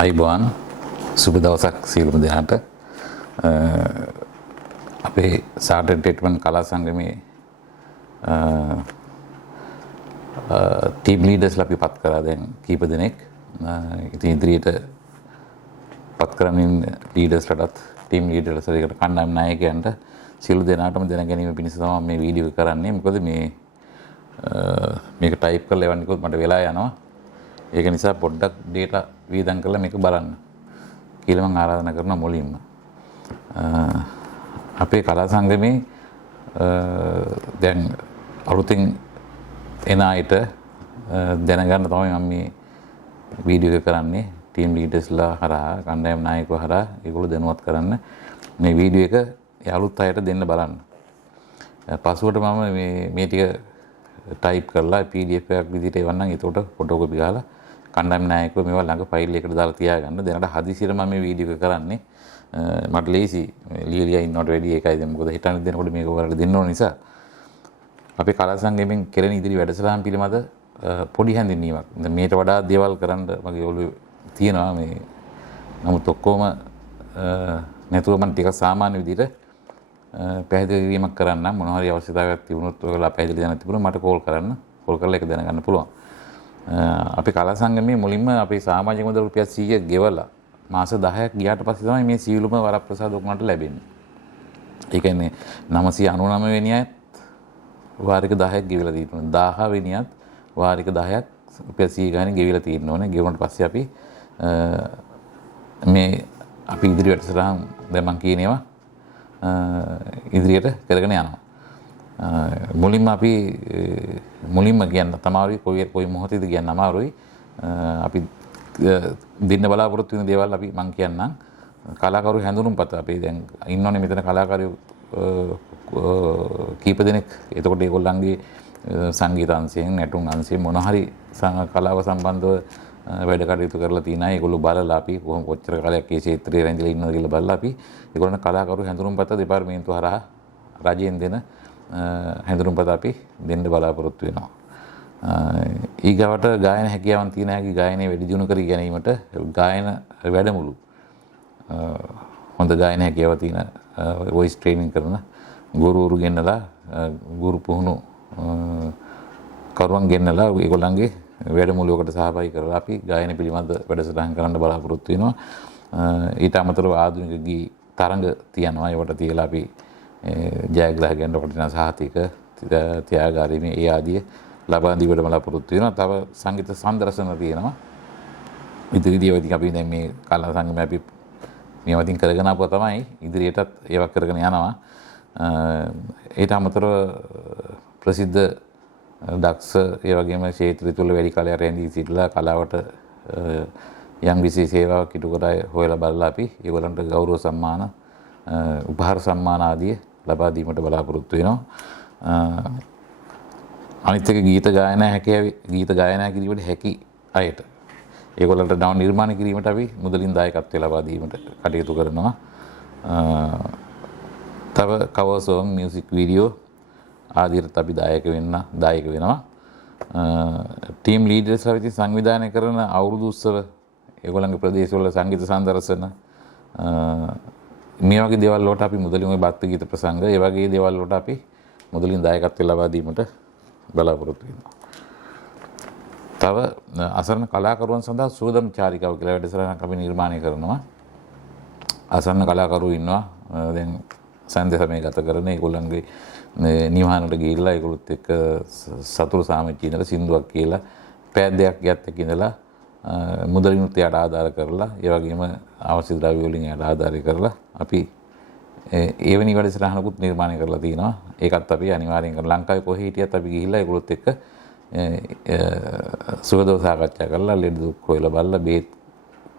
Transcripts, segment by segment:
අයිබෝන් සුබ දවසක් සියලුම දෙනාට අපේ සාටර් ට්‍රීට්මන්ට් කලා සංගමේ ටීම් ලීඩර්ස්ලා අපි පත් කරා දැන් කීප දෙනෙක්. ඉතින් ඉදිරියට පත් කරමින් ලීඩර්ස්ලටත් ටීම් ලීඩර්ස්ලට කණ්ඩායම් නායකයන්ට සියලු දෙනාටම දැන ගැනීම පිණිස තමයි මේ වීඩියෝ එක කරන්නේ. මොකද මේක ටයිප් කරලා එවන්නකොත් මට වෙලා යනවා. ඒක නිසා පොඩ්ඩක් ඩේටා වීදම් කරලා මේක බලන්න කියලා මම ආරාධනා කරනවා මුලින්ම. අපේ කලා සංගමේ දැන් අලුතින් එන අයට දැනගන්න තමයි මම මේ වීඩියෝ එක කරන්නේ. ටීම් ලීඩර්ස්ලා හරහා කණ්ඩායම් නායකයෝ හරහා ඒගොල්ලෝ දැනුවත් කරන්න මේ වීඩියෝ එක අලුත් අයට දෙන්න බලන්න. පසුවට මම මේ ටික ටයිප් කරලා PDF එකක් විදිහට එවන්නම්. ඒකට ෆොටෝකෝපි ගහලා කණ්ඩායම් නායකයෝ මේවා ළඟ ෆයිල් එකකට දාලා තියාගන්න. දැනට හදිසියෙට මම මේ වීඩියෝ එක කරන්නේ. මට ලේසි ලියලියා ඉන්නවට වැඩිය ඒකයි. දැන් මොකද හිතන්න දෙනකොට මේක ඔයාලට දෙන්න ඕන නිසා. අපේ කලා සංගමයෙන් කෙරෙන ඉදිරි වැඩසටහන් පිළිබඳ පොඩි හැඳින්වීමක්. දැන් මේට වඩා දේවල් කරන්න මගේ ඔළුවේ තියෙනවා මේ. නමුත් ඔක්කොම නැතුව මම ටිකක් සාමාන්‍ය විදිහට පැහැදිලි කිරීමක් කරන්න මොනවා හරි අවශ්‍යතාවයක් තිබුණොත් ඔයගොල්ලෝ පැහැදිලි දැනගන්න තිබුණොත් මට කෝල් කරලා ඒක දැනගන්න පුළුවන්. අපි කලා සංගමයේ මුලින්ම අපේ සමාජික මුදල් රුපියල් 100ක් ගෙවලා මාස 10ක් ගියාට පස්සේ තමයි මේ සීලුම වරප්‍රසාද ඔක්කොමට ලැබෙන්නේ. ඒ කියන්නේ 999 වෙනි අයත් වාරික 10ක් ගෙවිලා තියෙනවා. 1000 වෙනියත් වාරික 10ක් රුපියල් 100 ගානේ ගෙවිලා තියෙන්න ඕනේ. ගෙවුනට පස්සේ අපි අපි ඉදිරි වැඩසටහන් දැන් මම කියන ඒවා ඉදිරියට කරගෙන යනවා. මුලින්ම කියන්න අමාරුයි කොයි මොහොතේද කියන්න අමාරුයි. අපි දෙන්න බලාපොරොත්තු වෙන දේවල් මම කියන්නම්. කලාකරු හැඳුනුම්පත අපි දැන් ඉන්නෝනේ මෙතන කලාකරු කීප දෙනෙක්. එතකොට ඒගොල්ලන්ගේ සංගීත අංශයෙන් නැටුම් අංශයෙන් මොන හරි කලාව සම්බන්ධව වැඩ කටයුතු කරලා තියෙන අය ඒගොල්ලෝ බලලා අපි කොච්චර කාලයක් මේ ක්ෂේත්‍රයේ රැඳිලා ඉන්නවද කියලා බලලා අපි ඒගොල්ලන් කලාකරු හැඳුනුම්පත දෙපාර්තමේන්තුව හරහා රජයෙන් දෙන හැඳුනුම්පත අපි දෙන්න බලාපොරොත්තු වෙනවා. ඊගවට ගායන හැකියාවන් තියෙන අයගේ ගායනය වැඩි දියුණු කර ගැනීමට ගායන වැඩමුළු හොඳ ගායන හැකියාව තියෙන වොයිස් ට්‍රේනින් කරන ගුරුවරු ගෙන්නලා ගුරු පුහුණු කරුවන් ගෙන්නලා ඒගොල්ලන්ගේ වැඩමුළුවකට සහභාගී කරලා අපි ගායන පිළිබඳ වැඩසටහන් කරන්න බලාපොරොත්තු වෙනවා. ඊට අමතරව ආධුනික ගී තරඟ තියනවා. ඒවට තියලා අපි ජයග්‍රාහකයන්ට වටිනා සහතික ත්‍යාගාරීමේ ඒ ආදිය ලබා දීමට බලාපොරොත්තු වෙනවා. තව සංගීත සම්දර්ශන තියෙනවා. ඉදිරියේදී ඉතින් අපි දැන් මේ කලා සංගමය අපි මේවා ඉතින් කරගෙන ආපුවා තමයි ඉදිරියටත් ඒවා කරගෙන යනවා. ඊට අමතරව ප්‍රසිද්ධ දක්ෂ ඒ වගේම ක්ෂේත්‍රය තුළ වැඩි කාලයක් රැඳී සිටලා කලාවට යම් විශේෂ සේවාවක් ඉටු කර හොයලා බලලා අපි ඒගොල්ලන්ට ගෞරව සම්මාන උපහාර සම්මාන ආදිය ලබා දීමට බලාපොරොත්තු වෙනවා. අනිත් එක ගීත ගායනා කිරීමට හැකි අයට ඒගොල්ලන්ට නව නිර්මාණ කිරීමට අපි මුදලින් දායකත්වය ලබා දීමට කටයුතු කරනවා. තව කවර් සෝං මියුසික් වීඩියෝ ආදියට අපි දායක වෙනවා. ටීම් ලීඩර්ස්ලා විසින් සංවිධානය කරන අවුරුදු උත්සව ඒගොල්ලන්ගේ ප්‍රදේශවල සංගීත සම්දර්ශන මේ වගේ දේවල් වලට අපි මුදලින් ওই බත් ගීත ප්‍රසංග ඒ වගේ දේවල් වලට අපි මුදලින් දායකත්වය ලබා දීමට බලාපොරොත්තු වෙනවා. තව අසරණ කලාකරුවන් සඳහා සුවදම් චාරිකාව කියලා වැඩසටහනක් අපි නිර්මාණය කරනවා. අසරණ කලාකරුවෝ ඉන්නවා. දැන් සන්ධ්‍ය සමය ගත කරන ඒගොල්ලන්ගේ නිවහනට ගිහිල්ලා ඒගොල්ලොත් එක්ක සතුරු සාමිච්චි ඉඳලා සින්දුවක් කියලා පැය දෙකක් යත් එක්ක ඉඳලා මුදලිනුත් එයාට ආධාර කරලා ඒ වගේම අවශ්‍ය ද්‍රව්‍ය වලින් එයාට ආධාරය කරලා අපි එවැනි වැඩසටහනකුත් නිර්මාණය කරලා තිනවා. ඒකත් අපි අනිවාර්යෙන් කරලා ලංකාවේ කොහේ හිටියත් අපි ගිහිල්ලා ඒගොල්ලොත් එක්ක සුවදව සාකච්ඡා කරලා ලෙඩ දුක් හොයලා බලලා බේත්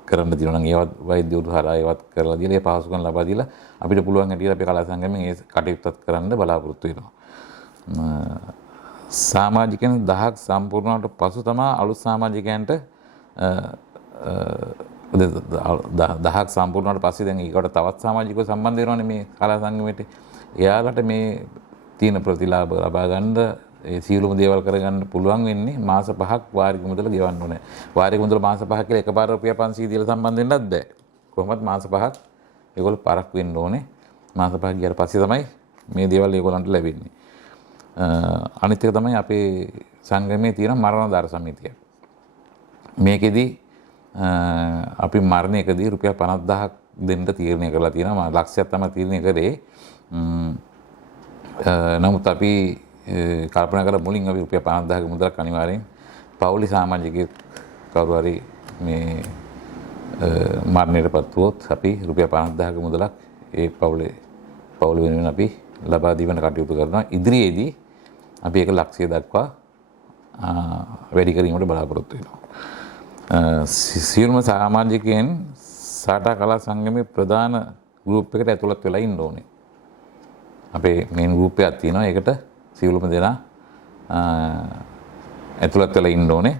කරන්න තියෙනවා නම් ඒවත් වෛද්‍යවරු හරහා ඒවත් කරලා දීලා ඒ පහසුකම් ලබා දීලා අපිට පුළුවන් හැටියට අපේ කලා සංගමයෙන් ඒ කටයුත්තත් කරන්න බලාපොරොත්තු වෙනවා. සමාජිකයන් 1000ක් සම්පූර්ණවට පසු තමයි අලුත් සමාජිකයන්ට 1000ක් සම්පූර්ණවට පස්සේ දැන් ඊකට තවත් සමාජිකව සම්බන්ධ වෙනවනේ මේ කලා සංගමයට. එයාලට මේ තියෙන ප්‍රතිලාභ ලබා ගන්න ඒ සියලුම දේවල් කරගන්න පුළුවන් වෙන්නේ මාස 5ක් වාරික මුදල ගෙවන්න ඕනේ. වාරික මුදල මාස 5ක් කියලා එකපාර රුපියල් 500 දීලා සම්බන්ධ වෙන්නත් බෑ. කොහොමද මාස 5ක් ඒගොල්ලෝ පරක් වෙන්න ඕනේ. මාස 5ක් ගියාට පස්සේ තමයි මේ දේවල් ඒගොල්ලන්ට ලැබෙන්නේ. අනිත් එක තමයි අපේ සංගමයේ තියෙන මරණාධාර සමිතිය. මේකෙදි අපි මරණයකදී රුපියල් 50000ක් දෙන්න තීරණය කරලා තියෙනවා. ලක්ෂයක් තමයි තීරණය කරේ. නමුත් අපි කල්පනා කරලා මුලින් අපි රුපියල් 50000ක මුදලක් අනිවාර්යෙන් පවුලේ සමාජිකයෙක් කවුරු හරි මේ මරණයටපත් වුවොත් අපි රුපියල් 50000ක මුදලක් ඒ පවුල වෙනුවෙන් අපි ලබා දීමට කටයුතු කරනවා. ඉදිරියේදී අපි ඒක ලක්ෂය දක්වා වැඩි කිරීමට බලාපොරොත්තු වෙනවා. සියලුම සමාජිකයන් සාටා කලා සංගමේ ප්‍රධාන ගෲප් එකට ඇතුළත් වෙලා ඉන්න ඕනේ. අපේ මේන් ගෲප් එකක් තියෙනවා. ඒකට සියලුම දෙනා ඇතුළත් වෙලා ඉන්න ඕනේ.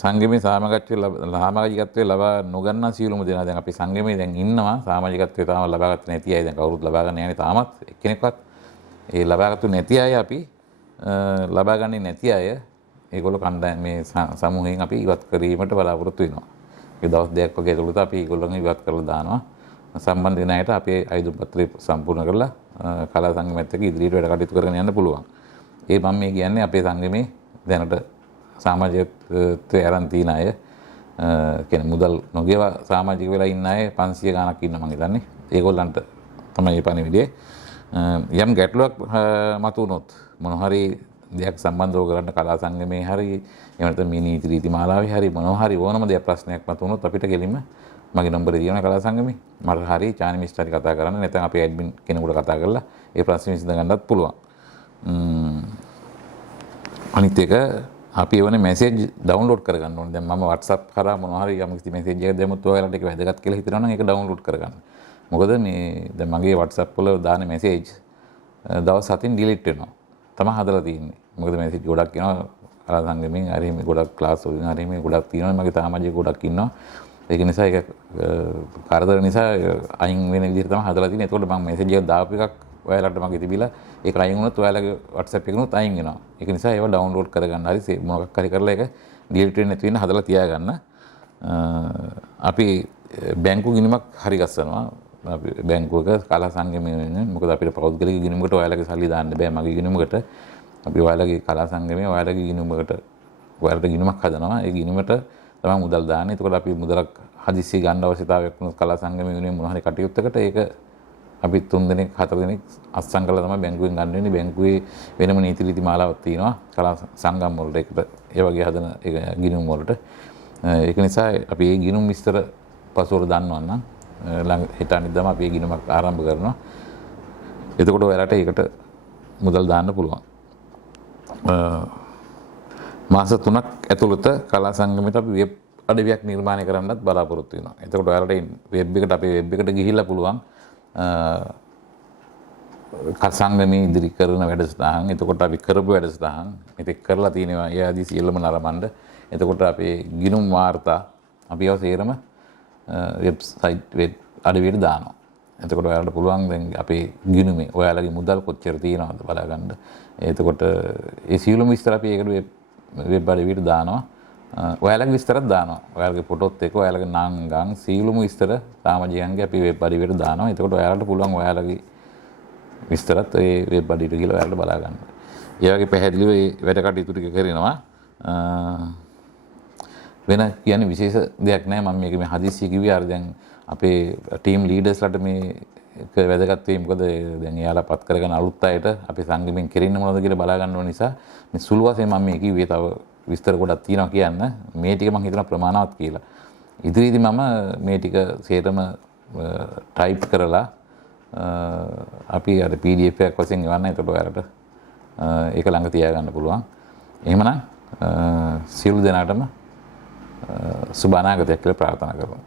සංගමේ සමාජිකත්වයේ ලබා නොගන්නා සියලුම දෙනා දැන් අපි සංගමේ දැන් ඉන්නවා. සමාජිකත්වයේ තාම ලබාගත්තේ නැති අය දැන් කවුරුත් ලබා ගන්න යන්නේ තාමත් එක්කෙනෙක්වත් ඒ ලබාගත්තු නැති අය අපි ලබා ගන්නේ නැති අය ඒගොල්ලෝ කණ්ඩායම මේ සමූහයෙන් අපි ඉවත් කිරීමට බලාපොරොත්තු වෙනවා. ඒ දවස් දෙකක් වගේ ඇතුළත අපි ඒගොල්ලෝන් ඉවත් කරලා දානවා. සම්බන්ධ වෙන අයට අපේ අයිදුම් පත්‍රය සම්පූර්ණ කරලා කලා සංගමයත් එක්ක ඉදිරියට වැඩ කටයුතු කරගෙන යන්න පුළුවන්. ඒ මම මේ කියන්නේ අපේ සංගමේ දැනට සමාජයත්වයේ අරන් තියෙන අය කියන්නේ මුදල් නොගෙව සමාජික වෙලා ඉන්න අය 500 ගණක් ඉන්න මම හිතන්නේ. ඒගොල්ලන්ට තමයි මේ පණිවිඩය. යම් ගැටලුවක් මතුනොත් මොන හරි දෙයක් සම්බන්ධව කරන්න කලා සංගමේ හරි එහෙම නැත්නම් මේ නීති රීති මාලාවේ හරි මොනවා හරි ඕනම දෙයක් ප්‍රශ්නයක් මතුනොත් අපිට ගෙලින්ම මගේ නම්බරේ තියෙනවා කලා සංගමේ. මට හරි චානි මිස්ටරි කතා කරන්න නැත්නම් අපේ ඇඩ්මින් කෙනෙකුට කතා කරලා ඒ ප්‍රශ්නේ විසඳ ගන්නත් පුළුවන්. අනිත් එක අපි එවනේ මැසේජ් ඩවුන්ලෝඩ් කරගන්න ඕනේ. දැන් මම WhatsApp කරා මොනවා හරි යම් කිසි මැසේජ් එකක් දැම්මොත් ඔයාලට ඒක වැදගත් කියලා හිතනවා නම් ඒක ඩවුන්ලෝඩ් කරගන්න. මොකද මේ දැන් මගේ WhatsApp වල දාන මැසේජ් දවස් 7න් ඩිලීට් වෙනවා. තමයි හදලා තියෙන්නේ. මොකද මැසේජ් ගොඩක් එනවා කලා සංගමෙන් හරි මේ ගොඩක් ක්ලාස් වලින් හරි මේ ගොඩක් තියෙනවා. මගේ සමාජයේ ගොඩක් ඉන්නවා. ඒක නිසා ඒක කරදර නිසා අයින් වෙන විදිහට තමයි හදලා තියෙන්නේ. එතකොට මම මැසේජ් එකක් දාපු එකක් ඔයාලට මගේ තිබිලා ඒක අයින් වුණොත් ඔයාලගේ WhatsApp එකනොත් අයින් වෙනවා. ඒක නිසා ඒව ඩවුන්ලෝඩ් කරගන්න හරි මොකක් හරි කරලා ඒක ඩිලීට් වෙන්නේ නැති වෙන්න හදලා තියාගන්න. අපි බැංකු ගිණුමක් හරි ගස්සනවා. අපි බැංකුවක කලා සංගමයෙන් මොකද අපිට පෞද්ගලික ගිණුමකට ඔයාලගේ සල්ලි දාන්න බෑ මගේ ගිණුමකට. අපි ඔයාලගේ කලා සංගමයේ ඔයාලගේ ගිණුමකට ඔයාලට ගිණුමක් හදනවා. ඒ ගිණුමට තමයි මුදල් දාන්නේ. එතකොට අපි මුදලක් හදිස්සිය ගන්න අවශ්‍යතාවයක් වුණොත් කලා සංගමයේ වෙනුවෙන් මොන හරි කටයුත්තකට ඒක අපි 3 දෙනෙක් 4 දෙනෙක් අත්සන් කරලා තමයි බැංකුවෙන් ගන්න වෙන්නේ. බැංකුවේ වෙනම නීති රීති මාලාවක් තියෙනවා කලා සංගම් වලට ඒකට ඒ වගේ හදන ගිණුම් වලට. ඒක නිසා අපි මේ ගිණුම් විස්තර පසුවර දන්නවා නම් හෙට අනිද්දාම අපි මේ ගිණුමක් ආරම්භ කරනවා. එතකොට ඔයාලට ඒකට මුදල් දාන්න පුළුවන්. මාස 3ක් ඇතුළත කලා සංගමයට අපි වෙබ් අඩවියක් නිර්මාණය කරන්නත් බලාපොරොත්තු වෙනවා. එතකොට ඔයාලට වෙබ් එකට අපේ වෙබ් එකට ගිහිල්ලා පුළුවන් සංගමේ ඉදිරි කරන වැඩසටහන් එතකොට අපි කරපු වැඩසටහන් මෙතෙක් කරලා තියෙනවා ඒ ආදී සියල්ලම නරඹන්න. එතකොට අපේ ගිණුම් වාර්තා අපි ඒවා සේරම වෙබ් අඩවියට දානවා. එතකොට ඔයාලට පුළුවන් දැන් අපේ ගිණුමේ ඔයාලගේ මුදල් කොච්චර තියෙනවද බලගන්න. එතකොට ඒ සියලුම විස්තර අපි ඒකට වෙබ් අඩවියට දානවා. ඔයාලගේ විස්තරත් දානවා. ඔයාලගේ ෆොටෝත් එක්ක ඔයාලගේ නාංගම් සියලුම විස්තර සමාජිකයන්ගේ අපි වෙබ් අඩවියට දානවා. එතකොට ඔයාලට පුළුවන් ඔයාලගේ විස්තරත් ඒ වෙබ් අඩවියට ගිහලා ඔයාලට බලා ගන්න. ඒ වගේ පැහැදිලිව මේ වැඩ කටයුතු ටික කරනවා. වෙන කියන්නේ විශේෂ දෙයක් නැහැ. මම මේක මේ හදිස්සිය කිව්වේ අර දැන් අපේ ටීම් ලීඩර්ස්ලාට මේක වැදගත් වෙයි. මොකද දැන් එයාලා පත් කරගෙන අලුත් අයට අපේ සංගමෙන් කෙරෙන්න මොනවද කියලා බලා ගන්න ඕන නිසා මේ සුළු වශයෙන් මම මේ කිව්වේ. තව විස්තර ගොඩක් තියෙනවා කියන්න. මේ ටික මම හිතනවා ප්‍රමාණවත් කියලා. ඉදිරියේදී මම මේ ටික සේරම ටයිප් කරලා අපි අර PDF එකක් වශයෙන් එවන්න. එතකොට ඔයාලට ඒක ළඟ තියාගන්න පුළුවන්. එහෙමනම් සියලු දෙනාටම සුබ අනාගතයක් කියලා ප්‍රාර්ථනා කරනවා.